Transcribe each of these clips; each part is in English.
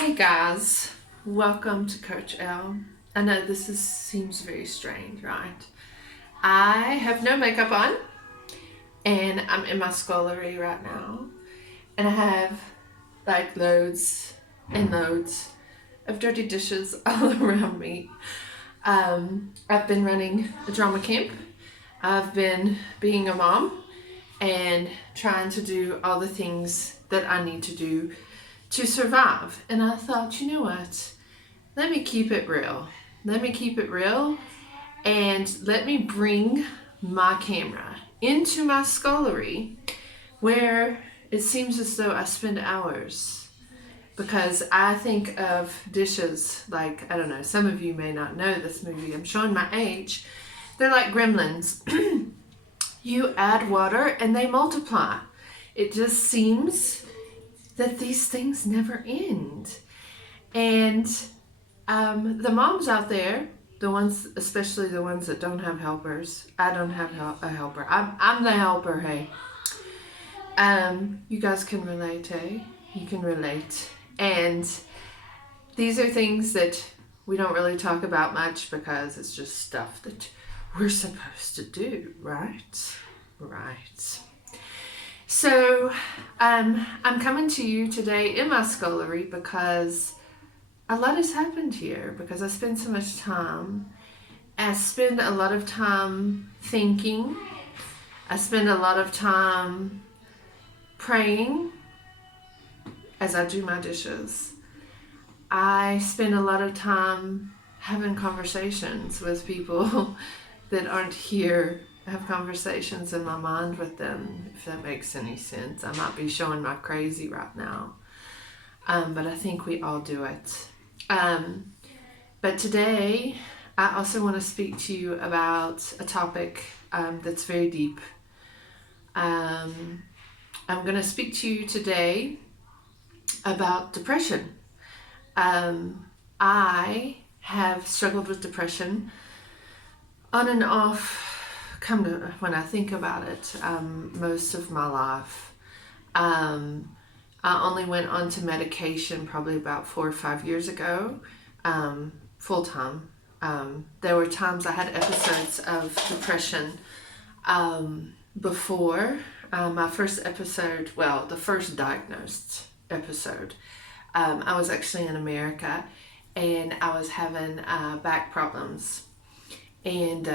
Hey guys, welcome to Coach L. I know seems very strange, right? I have no makeup on and I'm in my scullery right now, and I have like loads and loads of dirty dishes all around me. I've been running a drama camp. I've been being a mom and trying to do all the things that I need to do to survive. And I thought, you know what? Let me keep it real. Let me keep it real and let me bring my camera into my scullery where it seems as though I spend hours, because I think of dishes like, I don't know, some of you may not know this movie. I'm showing my age. They're like gremlins. You add water and they multiply. It just seems that these things never end. And the moms out there, the ones, especially the ones that don't have helpers. I don't have a helper. I'm the helper, hey. You guys can relate, hey? You can relate. And these are things that we don't really talk about much because it's just stuff that we're supposed to do, right? Right. So, I'm coming to you today in my scullery because a lot has happened here, because I spend so much time. I spend a lot of time thinking. I spend a lot of time praying as I do my dishes. I spend a lot of time having conversations with people that aren't here. I have conversations in my mind with them, if that makes any sense. I might be showing my crazy right now, but I think we all do it. But today, I also want to speak to you about a topic that's very deep. I'm going to speak to you today about depression. I have struggled with depression on and off, when I think about it, most of my life. I only went on to medication probably about 4 or 5 years ago, full time. There were times I had episodes of depression before my first episode, well, the first diagnosed episode. I was actually in America and I was having back problems, and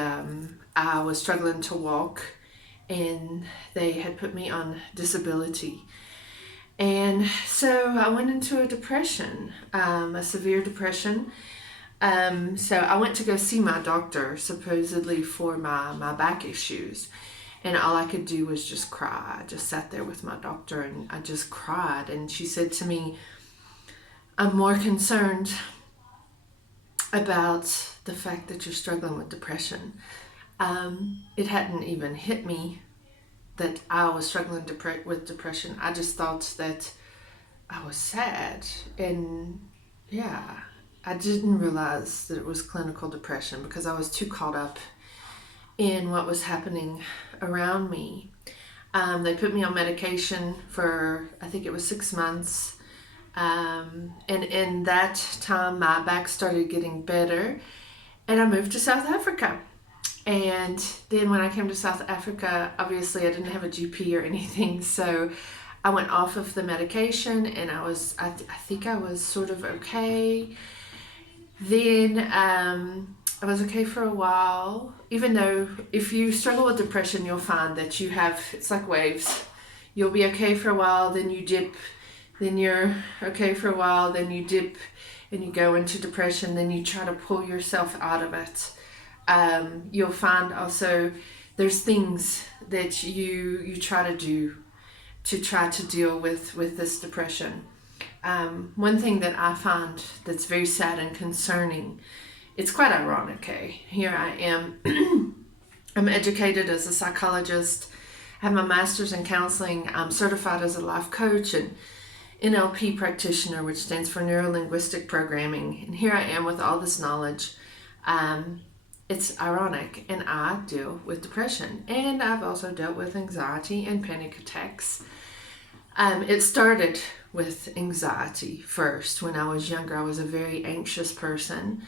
I was struggling to walk, and they had put me on disability. And so I went into a depression, a severe depression. So I went to go see my doctor, supposedly for my back issues. And all I could do was just cry. I just sat there with my doctor and I just cried. And she said to me, I'm more concerned about the fact that you're struggling with depression. It hadn't even hit me that I was struggling with depression. I just thought that I was sad. And yeah, I didn't realize that it was clinical depression because I was too caught up in what was happening around me. They put me on medication for, I think it was 6 months. And in that time, my back started getting better, and I moved to South Africa. And then when I came to South Africa, obviously I didn't have a GP or anything, so I went off of the medication, and I think I was sort of okay. Then I was okay for a while, even though if you struggle with depression, you'll find that it's like waves. You'll be okay for a while, then you dip, then you're okay for a while, then you dip, and you go into depression, then you try to pull yourself out of it. You'll find also there's things that you try to do to try to deal with this depression. One thing that I find that's very sad and concerning, it's quite ironic, okay? Here I am. I'm educated as a psychologist, I have my master's in counseling, I'm certified as a life coach and NLP practitioner, which stands for neuro-linguistic programming. And here I am with all this knowledge. It's ironic, and I deal with depression, and I've also dealt with anxiety and panic attacks. It started with anxiety first. When I was younger, I was a very anxious person.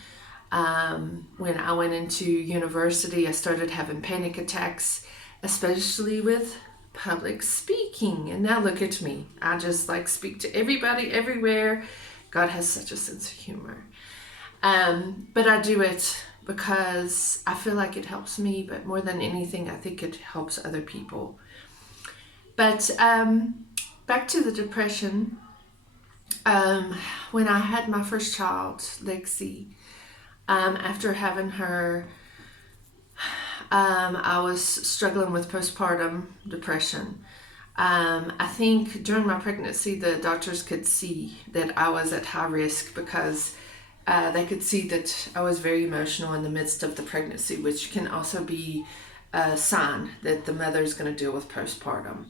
When I went into university, I started having panic attacks, especially with public speaking. And now look at me. I just like speak to everybody everywhere. God has such a sense of humor. But I do it because I feel like it helps me, but more than anything, I think it helps other people. But back to the depression. When I had my first child, Lexi, after having her, I was struggling with postpartum depression. I think during my pregnancy, the doctors could see that I was at high risk because they could see that I was very emotional in the midst of the pregnancy, which can also be a sign that the mother is going to deal with postpartum.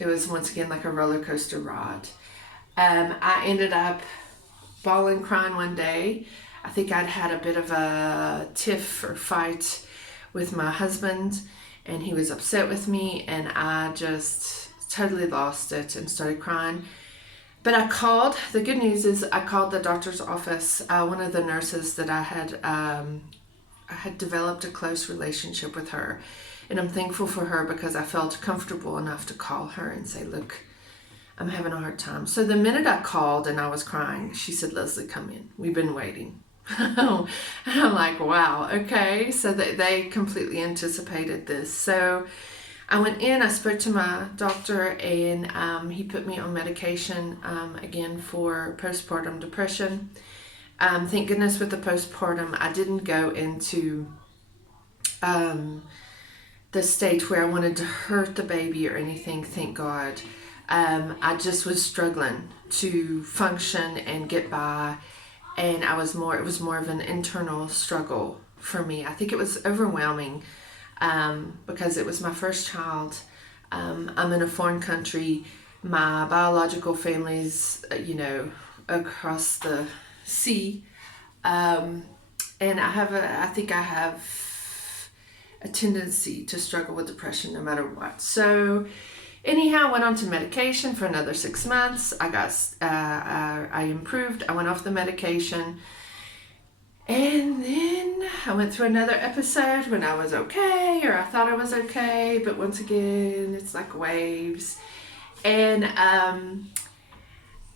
It was once again like a roller coaster ride. I ended up bawling, crying one day. I think I'd had a bit of a tiff or fight with my husband, and he was upset with me, and I just totally lost it and started crying. But the good news is I called the doctor's office. One of the nurses that I had developed a close relationship with her, and I'm thankful for her because I felt comfortable enough to call her and say, look, I'm having a hard time. So the minute I called and I was crying, she said, Leslie, come in. We've been waiting. And I'm like, wow, okay. So they completely anticipated this. So I went in, I spoke to my doctor, and he put me on medication again for postpartum depression. Thank goodness with the postpartum, I didn't go into the stage where I wanted to hurt the baby or anything, thank God. I just was struggling to function and get by, and it was more of an internal struggle for me. I think it was overwhelming because it was my first child. I'm in a foreign country. My biological family's, across the sea, and I think I have a tendency to struggle with depression no matter what. So anyhow, I went on to medication for another 6 months. I improved. I went off the medication. And then I went through another episode when I was okay, or I thought I was okay. But once again, it's like waves. And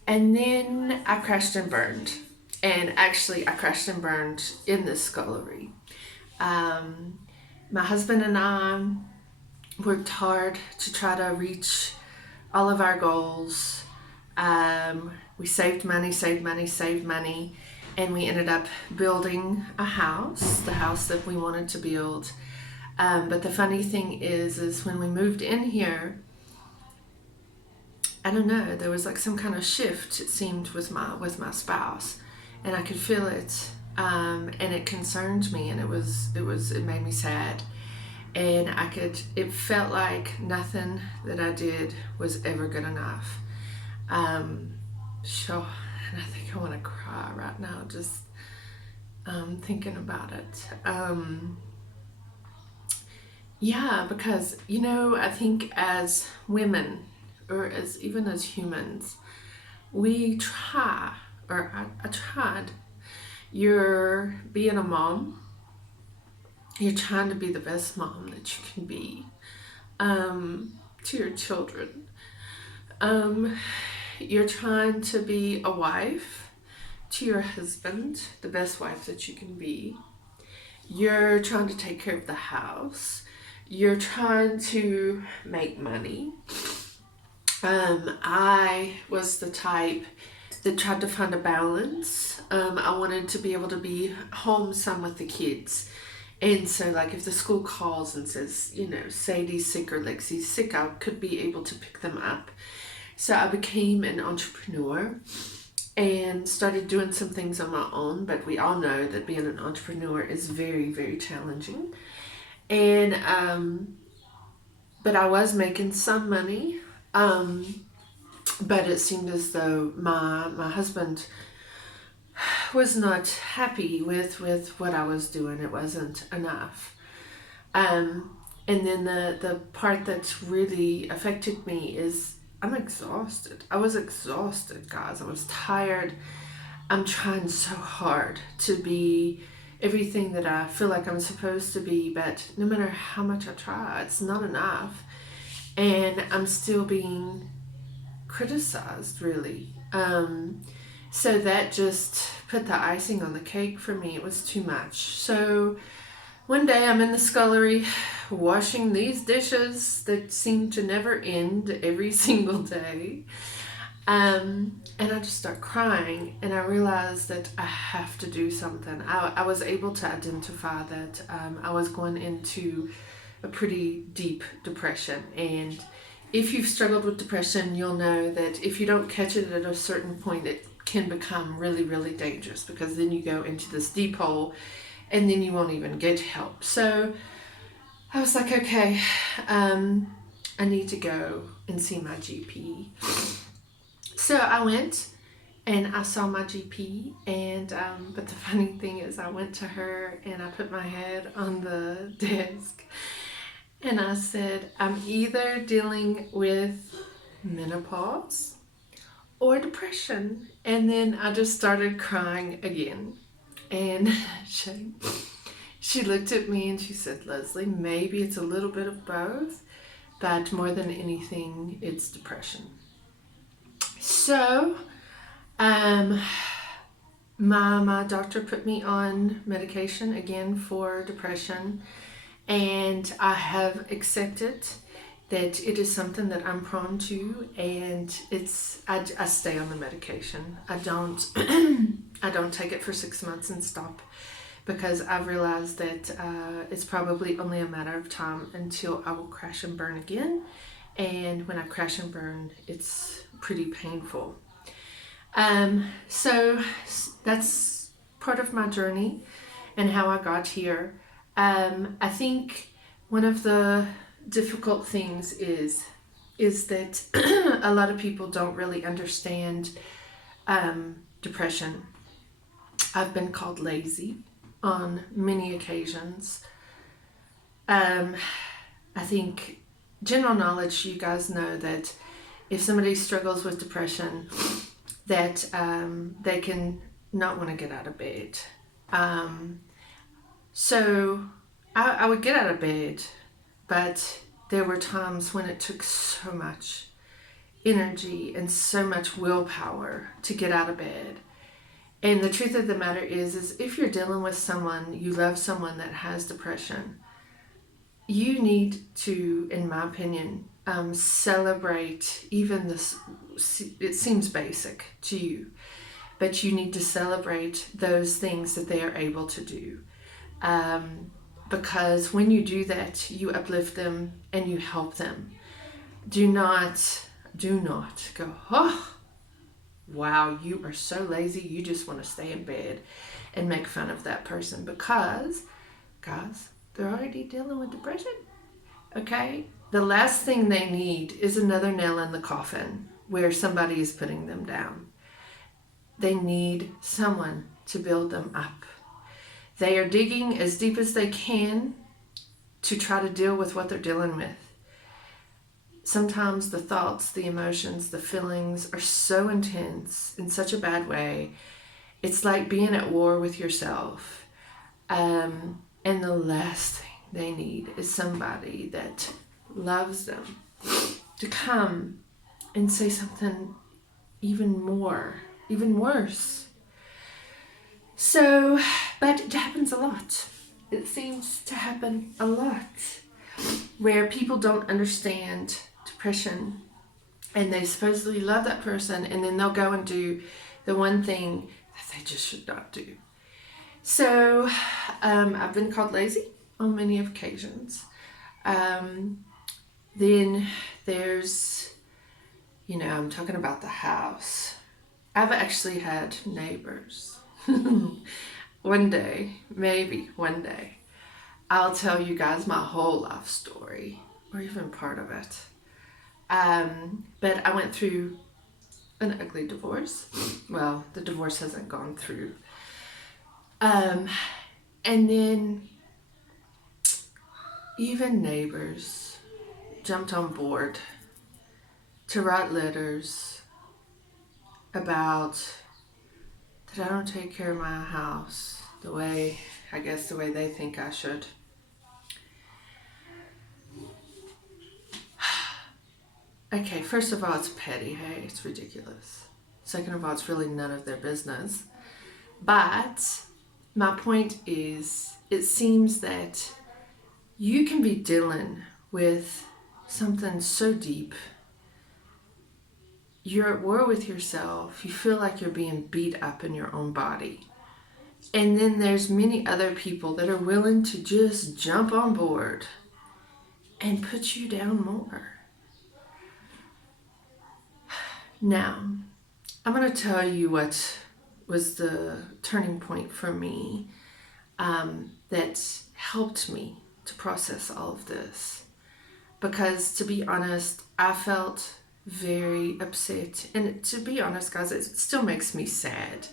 then I crashed and burned. And actually, I crashed and burned in this scullery. My husband and I worked hard to try to reach all of our goals. We saved money, and we ended up building a house, the house that we wanted to build. But the funny thing is when we moved in here, I don't know, there was like some kind of shift, it seemed, with my spouse, and I could feel it. And it concerned me, and it made me sad. And it felt like nothing that I did was ever good enough. So, and I think I want to cry right now just thinking about it. Yeah, because, I think as women, or even as humans, we try, or I tried. You're being a mom. You're trying to be the best mom that you can be to your children. You're trying to be a wife to your husband, the best wife that you can be. You're trying to take care of the house. You're trying to make money. I was the type that tried to find a balance. I wanted to be able to be home some with the kids. And so, like, if the school calls and says, Sadie's sick or Lexi's sick, I could be able to pick them up. So I became an entrepreneur and started doing some things on my own. But we all know that being an entrepreneur is very, very challenging. And, but I was making some money. But it seemed as though my husband was not happy with what I was doing. It wasn't enough. And then the part that's really affected me is I'm exhausted. I was exhausted, guys. I was tired. I'm trying so hard to be everything that I feel like I'm supposed to be, but no matter how much I try, it's not enough. And I'm still being criticized, really. So that just put the icing on the cake for me. It was too much. So one day I'm in the scullery washing these dishes that seem to never end every single day. And I just start crying, and I realize that I have to do something. I was able to identify that I was going into a pretty deep depression. And if you've struggled with depression, you'll know that if you don't catch it at a certain point, it can become really, really dangerous, because then you go into this deep hole and then you won't even get help. So I was like, okay, I need to go and see my GP. So I went and I saw my GP, and but the funny thing is, I went to her and I put my head on the desk and I said, I'm either dealing with menopause or depression. And then I just started crying again. And she looked at me and she said, Leslie, maybe it's a little bit of both, but more than anything, it's depression. So, um, my doctor put me on medication again for depression, and I have accepted that it is something that I'm prone to, and I stay on the medication. I don't I don't take it for 6 months and stop, because I've realized that it's probably only a matter of time until I will crash and burn again. And when I crash and burn, it's pretty painful. So that's part of my journey and how I got here. I think one of the difficult things is that a lot of people don't really understand depression. I've been called lazy on many occasions. I think general knowledge, you guys know that if somebody struggles with depression, that they can not want to get out of bed. So I would get out of bed, but there were times when it took so much energy and so much willpower to get out of bed. And the truth of the matter is if you're dealing with someone, you love someone that has depression, you need to, in my opinion, celebrate even this. It seems basic to you, but you need to celebrate those things that they are able to do. Because when you do that, you uplift them and you help them. Do not go, oh, wow, you are so lazy, you just want to stay in bed and make fun of that person, because, guys, they're already dealing with depression, okay? The last thing they need is another nail in the coffin where somebody is putting them down. They need someone to build them up. They are digging as deep as they can to try to deal with what they're dealing with. Sometimes the thoughts, the emotions, the feelings are so intense in such a bad way. It's like being at war with yourself. And the last thing they need is somebody that loves them to come and say something even worse. So, but it happens a lot. It seems to happen a lot where people don't understand depression, and they supposedly love that person, and then they'll go and do the one thing that they just should not do. So I've been called lazy on many occasions. Then there's, I'm talking about the house. I've actually had neighbors. One day, maybe one day, I'll tell you guys my whole life story, or even part of it. But I went through an ugly divorce. Well, the divorce hasn't gone through. And then even neighbors jumped on board to write letters about that I don't take care of my house the way, I guess, the way they think I should. Okay, first of all, it's petty, hey? It's ridiculous. Second of all, it's really none of their business. But my point is, it seems that you can be dealing with something so deep. You're at war with yourself. You feel like you're being beat up in your own body. And then there's many other people that are willing to just jump on board and put you down more. Now, I'm going to tell you what was the turning point for me that helped me to process all of this. Because to be honest, I felt very upset. And to be honest, guys, it still makes me sad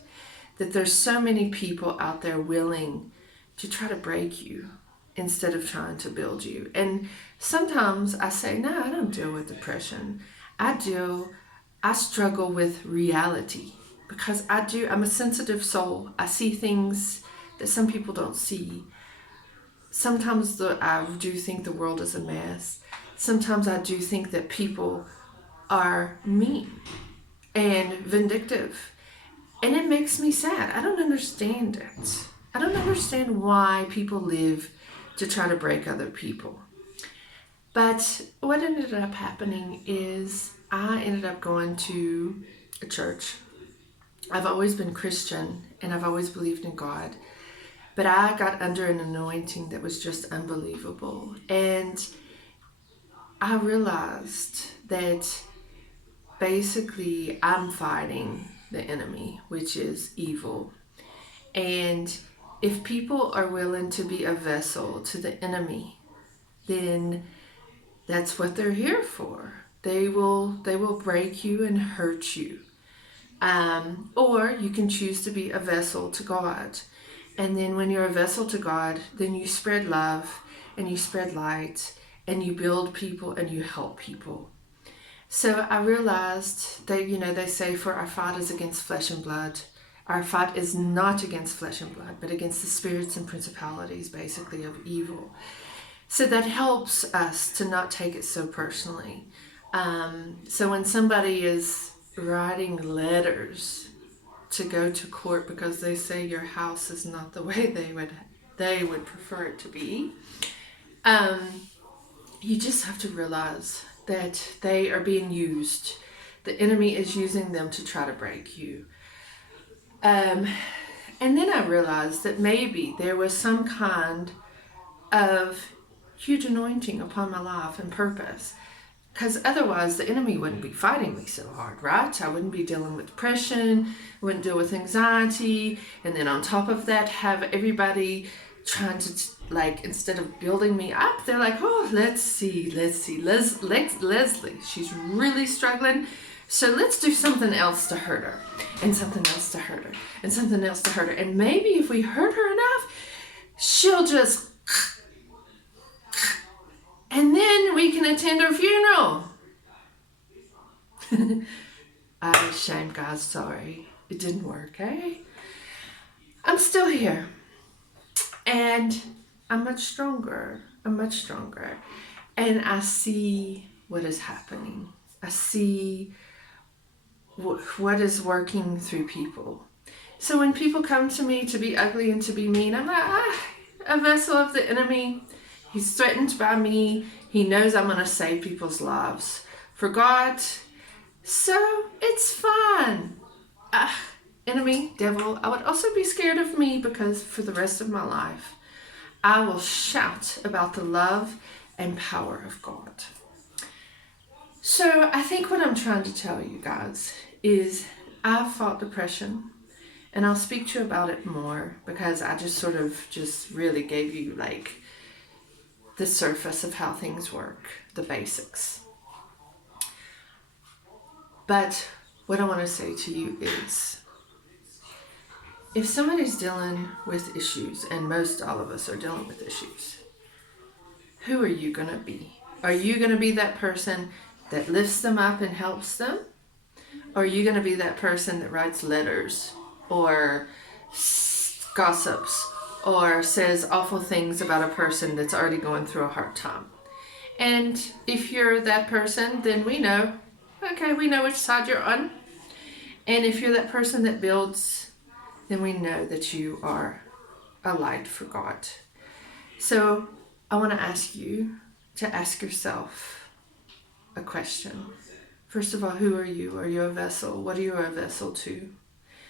that there's so many people out there willing to try to break you instead of trying to build you. And sometimes I say, no, I don't deal with depression. I struggle with reality because I'm a sensitive soul. I see things that some people don't see. Sometimes I do think the world is a mess. Sometimes I do think that people are mean and vindictive. And it makes me sad. I don't understand it. I don't understand why people live to try to break other people. But what ended up happening is I ended up going to a church. I've always been Christian and I've always believed in God. But I got under an anointing that was just unbelievable. And I realized that basically I'm fighting the enemy, which is evil. And if people are willing to be a vessel to the enemy, then that's what they're here for. They will break you and hurt you. Or you can choose to be a vessel to God. And then when you're a vessel to God, then you spread love and you spread light and you build people and you help people. So I realized that, they say for our fight is against flesh and blood. Our fight is not against flesh and blood, but against the spirits and principalities, basically, of evil. So that helps us to not take it so personally. So when somebody is writing letters to go to court because they say your house is not the way they would prefer it to be, you just have to realize that they are being used. The enemy is using them to try to break you. And then I realized that maybe there was some kind of huge anointing upon my life and purpose. Because otherwise the enemy wouldn't be fighting me so hard, right? I wouldn't be dealing with depression, wouldn't deal with anxiety, and then on top of that have everybody trying to, instead of building me up, they're like, oh, let's see, Leslie, she's really struggling, so let's do something else to hurt her, and something else to hurt her, and something else to hurt her, and maybe if we hurt her enough, she'll just... and then we can attend her funeral. I'm ashamed, guys. Sorry. It didn't work, eh? I'm still here. And I'm much stronger. And I see what is happening. I see what is working through people. So when people come to me to be ugly and to be mean, I'm like, a vessel of the enemy. He's threatened by me. He knows I'm going to save people's lives for God. So it's fine. Enemy, devil, I would also be scared of me because for the rest of my life, I will shout about the love and power of God. So I think what I'm trying to tell you guys is I've fought depression. And I'll speak to you about it more because I just really gave you the surface of how things work, the basics. But what I want to say to you is, if somebody's dealing with issues, and most all of us are dealing with issues, who are you going to be? Are you going to be that person that lifts them up and helps them? Or are you going to be that person that writes letters or gossips or says awful things about a person that's already going through a hard time? And if you're that person, then we know, okay, we know which side you're on. And if you're that person that builds, then we know that you are a light for God. So I want to ask you to ask yourself a question. First of all, who are you? Are you a vessel? What are you a vessel to?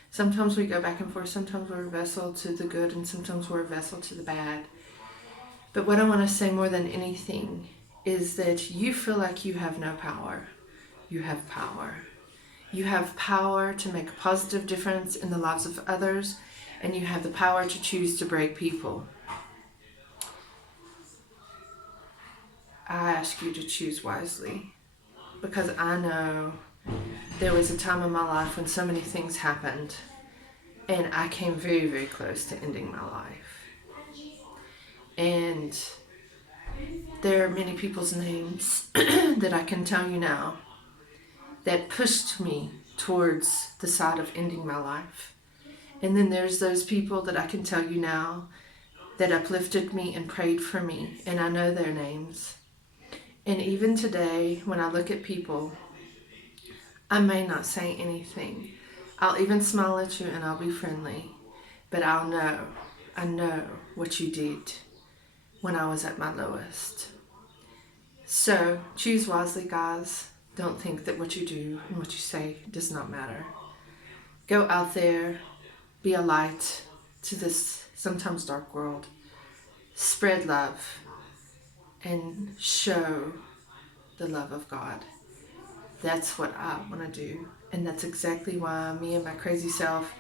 Sometimes we go back and forth. Sometimes we're a vessel to the good and sometimes we're a vessel to the bad. But what I want to say more than anything is that you feel like you have no power. You have power. You have power to make a positive difference in the lives of others, and you have the power to choose to break people. I ask you to choose wisely, because I know there was a time in my life when so many things happened, and I came very, very close to ending my life. And there are many people's names that I can tell you now that pushed me towards the side of ending my life. And then there's those people that I can tell you now that uplifted me and prayed for me, and I know their names. And even today, when I look at people, I may not say anything. I'll even smile at you and I'll be friendly, but I know what you did when I was at my lowest. So choose wisely, guys. Don't think that what you do and what you say does not matter. Go out there, be a light to this sometimes dark world. Spread love and show the love of God. That's what I want to do. And that's exactly why me and my crazy self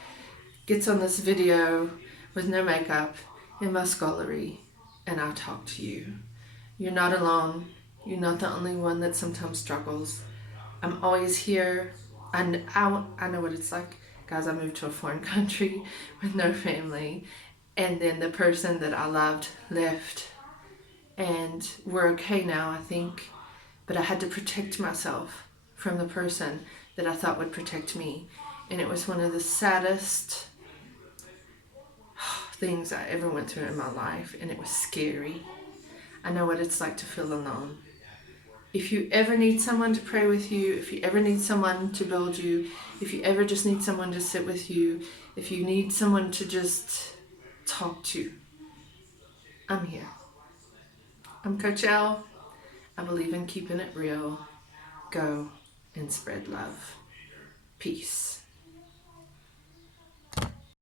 gets on this video with no makeup in my scullery and I talk to you. You're not alone. You're not the only one that sometimes struggles. I'm always here. And I know what it's like. Guys, I moved to a foreign country with no family. And then the person that I loved left. And we're okay now, I think. But I had to protect myself from the person that I thought would protect me. And it was one of the saddest things I ever went through in my life. And it was scary. I know what it's like to feel alone. If you ever need someone to pray with you, if you ever need someone to build you, if you ever just need someone to sit with you, if you need someone to just talk to, I'm here. I'm Coach L. I believe in keeping it real. Go and spread love. Peace.